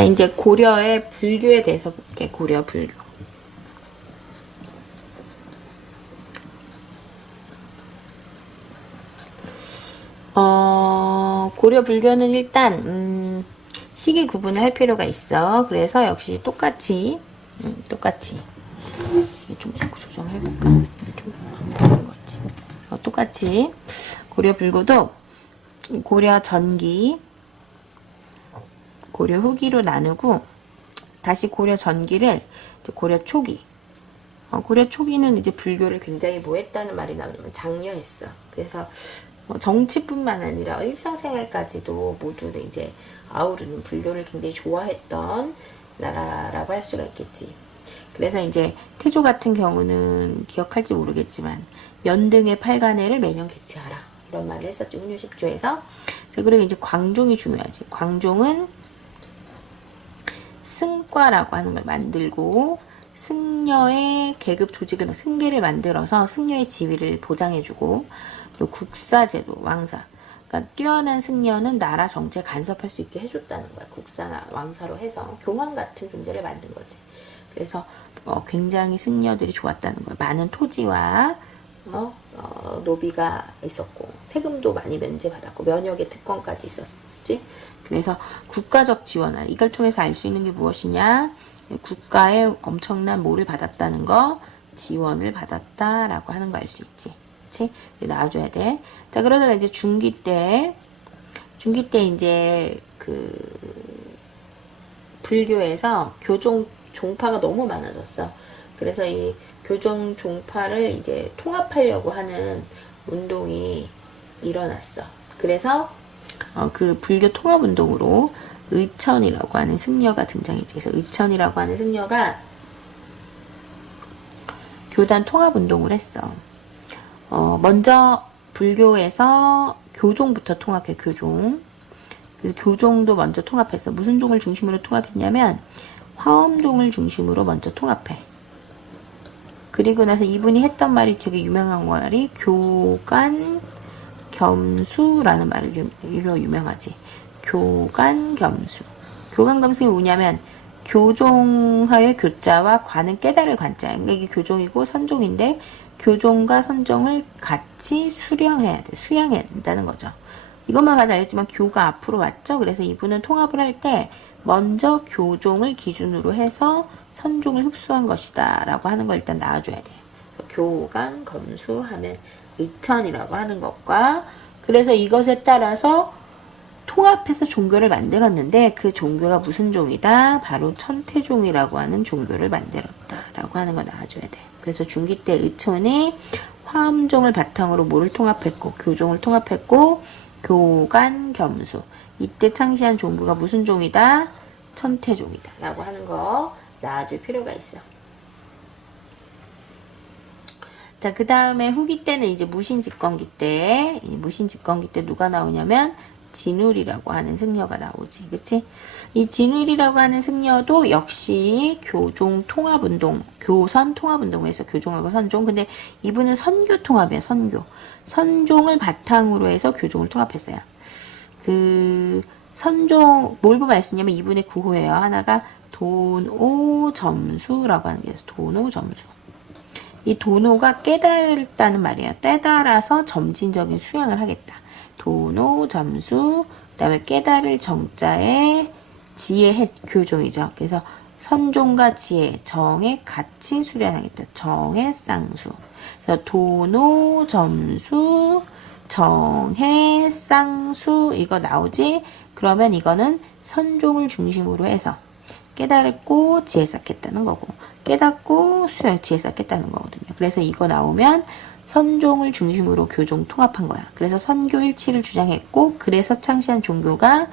자, 이제 고려의 불교에 대해서 볼게. 고려 불교. 고려 불교는 일단 시기 구분을 할 필요가 있어. 그래서 역시 똑같이 좀 조정해볼까? 좀 보는 거지. 똑같이 고려 불교도 고려 전기, 고려 후기로 나누고 다시 고려 전기를 이제 고려 초기. 고려 초기는 이제 불교를 굉장히 뭐 했다는 말이 나오면 장려했어. 그래서 정치뿐만 아니라 일상생활까지도 모두 이제 아우르는 불교를 굉장히 좋아했던 나라라고 할 수가 있겠지. 그래서 이제 태조 같은 경우는 기억할지 모르겠지만 연등의 팔간회를 매년 개최하라 이런 말을 했었죠. 운요 10조에서. 자, 그리고 이제 광종이 중요하지. 광종은 승과라고 하는 걸 만들고 승려의 계급 조직을 승계를 만들어서 승려의 지위를 보장해주고 또 국사제도 왕사. 그러니까 뛰어난 승려는 나라 정치에 간섭할 수 있게 해줬다는 거야. 국사나 왕사로 해서 교황 같은 존재를 만든 거지. 그래서 굉장히 승려들이 좋았다는 거야. 많은 토지와 노비가 있었고 세금도 많이 면제받았고 면역의 특권까지 있었지. 그래서 국가적 지원을 이걸 통해서 알 수 있는 게 무엇이냐? 국가의 엄청난 뭐를 받았다는 거, 지원을 받았다라고 하는 거 알 수 있지. 그치? 나와줘야 돼. 자, 그러다가 이제 중기 때 이제 불교에서 교종 종파가 너무 많아졌어. 그래서 이 교종 종파를 이제 통합하려고 하는 운동이 일어났어. 그래서 그 불교 통합 운동으로 의천이라고 하는 승려가 등장했지. 그래서 의천이라고 하는 승려가 교단 통합 운동을 했어. 먼저 불교에서 교종부터 통합해. 교종. 그래서 교종도 먼저 통합했어. 무슨 종을 중심으로 통합했냐면 화엄종을 중심으로 먼저 통합해. 그리고 나서 이분이 했던 말이 되게 유명한 말이 교간 겸수라는 말을 유명하지. 교간 겸수. 교간 겸수가 뭐냐면 교종하의 교자와 관은 깨달을 관자. 그러니까 이게 교종이고 선종인데 교종과 선종을 같이 수령해야 돼. 수양해야 된다는 거죠. 이것만 봐도 알겠지만 교가 앞으로 왔죠. 그래서 이분은 통합을 할 때 먼저 교종을 기준으로 해서 선종을 흡수한 것이다 라고 하는 걸 일단 나와줘야 돼. 교간 검수하면 의천이라고 하는 것과 그래서 이것에 따라서 통합해서 종교를 만들었는데 그 종교가 무슨 종이다? 바로 천태종이라고 하는 종교를 만들었다라고 하는 거 나와줘야 돼. 그래서 중기 때 의천이 화엄종을 바탕으로 뭐를 통합했고 교종을 통합했고 교간 겸수 이때 창시한 종교가 무슨 종이다? 천태종이다 라고 하는 거 나와줄 필요가 있어. 자, 그 다음에 후기 때는 이제 무신집권기 때 누가 나오냐면 진울이라고 하는 승려가 나오지. 그치? 이 진울이라고 하는 승려도 역시 교종 통합운동, 교선 통합운동에서 교종하고 선종. 근데 이분은 선교 통합이야, 선교. 선종을 바탕으로 해서 교종을 통합했어요. 선종, 뭘 보면 알 수 있냐면 이분의 구호예요. 하나가 돈오점수라고 하는 게 있어요. 돈오점수. 이 돈오가 깨달았다는 말이에요. 깨달아서 점진적인 수양을 하겠다. 돈오점수, 그 다음에 깨달을 정자에 지혜 교종이죠. 그래서 선종과 지혜, 정에 같이 수련하겠다. 정의 쌍수. 그래서 돈오점수, 정해 쌍수 이거 나오지? 그러면 이거는 선종을 중심으로 해서 깨달고 지혜 쌓겠다는 거고 깨닫고 수양 지혜 쌓겠다는 거거든요. 그래서 이거 나오면 선종을 중심으로 교종 통합한 거야. 그래서 선교 일치를 주장했고 그래서 창시한 종교가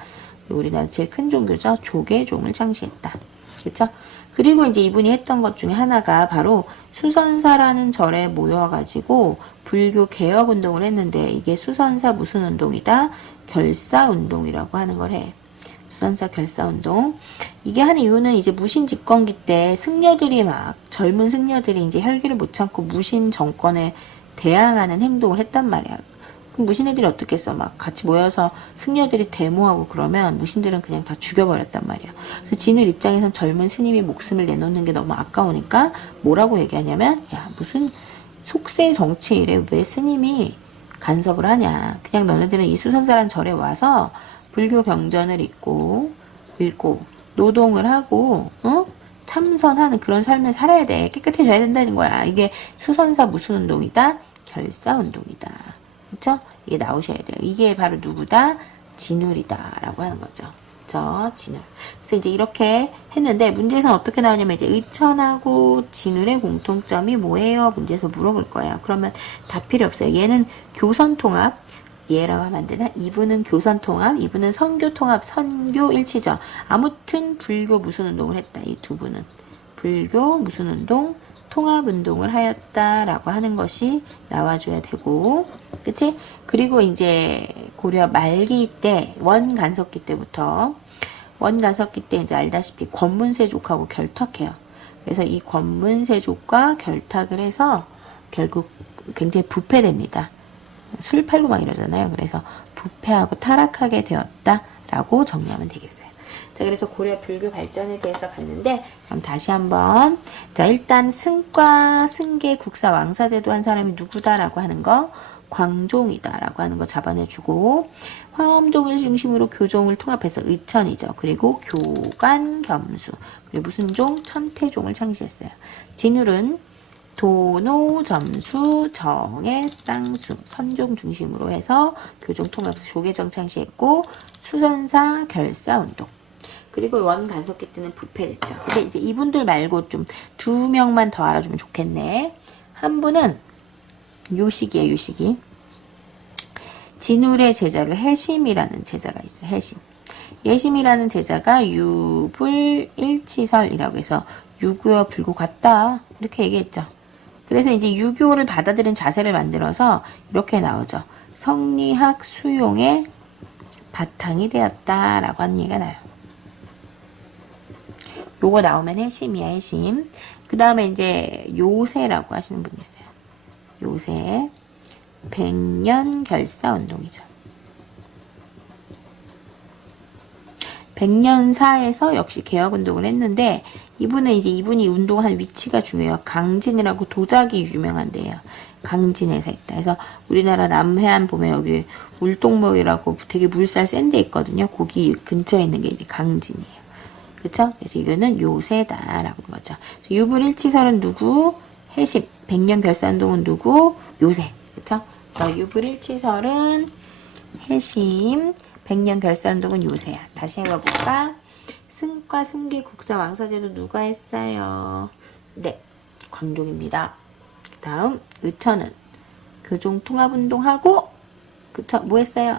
우리나라 제일 큰 종교죠. 조계종을 창시했다. 그렇죠? 그리고 이제 이분이 했던 것 중에 하나가 바로 수선사라는 절에 모여가지고 불교 개혁 운동을 했는데 이게 수선사 무슨 운동이다? 결사 운동이라고 하는 걸 해. 수선사 결사 운동. 이게 한 이유는 이제 무신 집권기 때 승려들이 젊은 승려들이 이제 혈기를 못 참고 무신 정권에 대항하는 행동을 했단 말이야. 그럼 무신애들이 어떻겠어? 막 같이 모여서 승려들이 데모하고 그러면 무신들은 그냥 다 죽여버렸단 말이야. 그래서 진울 입장에선 젊은 스님이 목숨을 내놓는 게 너무 아까우니까 뭐라고 얘기하냐면, 야, 무슨 속세 정치일에 왜 스님이 간섭을 하냐. 그냥 너네들은 이 수선사란 절에 와서 불교 경전을 읽고 노동을 하고 참선하는 그런 삶을 살아야 돼. 깨끗해져야 된다는 거야. 이게 수선사 무슨 운동이다? 결사운동이다. 그쵸? 이게 나오셔야 돼요. 이게 바로 누구다? 진울이다 라고 하는 거죠. 그쵸? 진울. 그래서 이제 이렇게 했는데 문제에서는 어떻게 나오냐면 이제 의천하고 진울의 공통점이 뭐예요? 문제에서 물어볼 거예요. 그러면 다 필요 없어요. 얘는 교선통합, 얘라고 하면 안 되나? 이분은 교선통합, 이분은 선교통합, 선교일치죠. 아무튼 불교 무슨 운동을 했다. 이 두 분은. 불교 무슨 운동? 통합운동을 하였다라고 하는 것이 나와줘야 되고, 그치? 그리고 이제 고려 말기 때, 원간석기 때부터, 원간석기 때 이제 알다시피 권문세족하고 결탁해요. 그래서 이 권문세족과 결탁을 해서 결국 굉장히 부패됩니다. 술 팔고 막 이러잖아요. 그래서 부패하고 타락하게 되었다라고 정리하면 되겠어요. 자, 그래서 고려 불교 발전에 대해서 봤는데, 그럼 다시 한번. 자, 일단 승과 승계 국사 왕사제도 한 사람이 누구다라고 하는 거, 광종이다라고 하는 거 잡아내주고, 화엄종을 중심으로 교종을 통합해서 의천이죠. 그리고 교관 겸수, 그리고 무슨 종? 천태종을 창시했어요. 진울은 도노, 점수, 정의, 쌍수, 선종 중심으로 해서 교종 통합해서 조계정 창시했고, 수선사 결사운동. 그리고 원간석기 때는 부패됐죠. 근데 이제 이분들 말고 좀 두 명만 더 알아주면 좋겠네. 한 분은 요식이에요, 요식이. 진울의 제자로 해심이라는 제자가 있어요, 해심. 예심이라는 제자가 유불일치설이라고 해서 유구와 불구 같다. 이렇게 얘기했죠. 그래서 이제 유교를 받아들인 자세를 만들어서 이렇게 나오죠. 성리학 수용의 바탕이 되었다라고 하는 얘기가 나요. 요거 나오면 해심이야, 해심. 그 다음에 이제 요새라고 하시는 분이 있어요. 요새. 백년결사운동이죠. 백년사에서 역시 개혁운동을 했는데, 이분이 운동한 위치가 중요해요. 강진이라고 도자기 유명한데요. 강진에서 했다. 그래서 우리나라 남해안 보면 여기 울동목이라고 되게 물살 센 데 있거든요. 거기 근처에 있는 게 이제 강진이에요. 그쵸? 그래서 이거는 요새다라고 하는 거죠. 유불일치설은 누구? 해심. 백년결사운동은 누구? 요새. 그쵸? 그래서 유불일치설은 해심. 백년결사운동은 요새야. 다시 해봐볼까? 승과 승계 국사 왕사제도 누가 했어요? 네, 광종입니다. 그 다음 의천은 교종 통합운동하고, 그쵸? 뭐 했어요?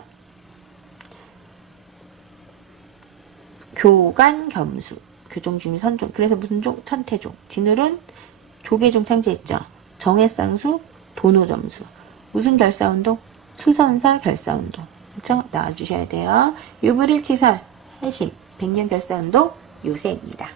교관 겸수, 교종 중심 선종. 그래서 무슨 종? 천태종. 진울은 조계종 창제했죠. 정해쌍수, 도노점수. 무슨 결사운동? 수선사 결사운동. 그쵸? 나와주셔야 돼요. 유불일치설, 해심, 백년결사운동, 요새입니다.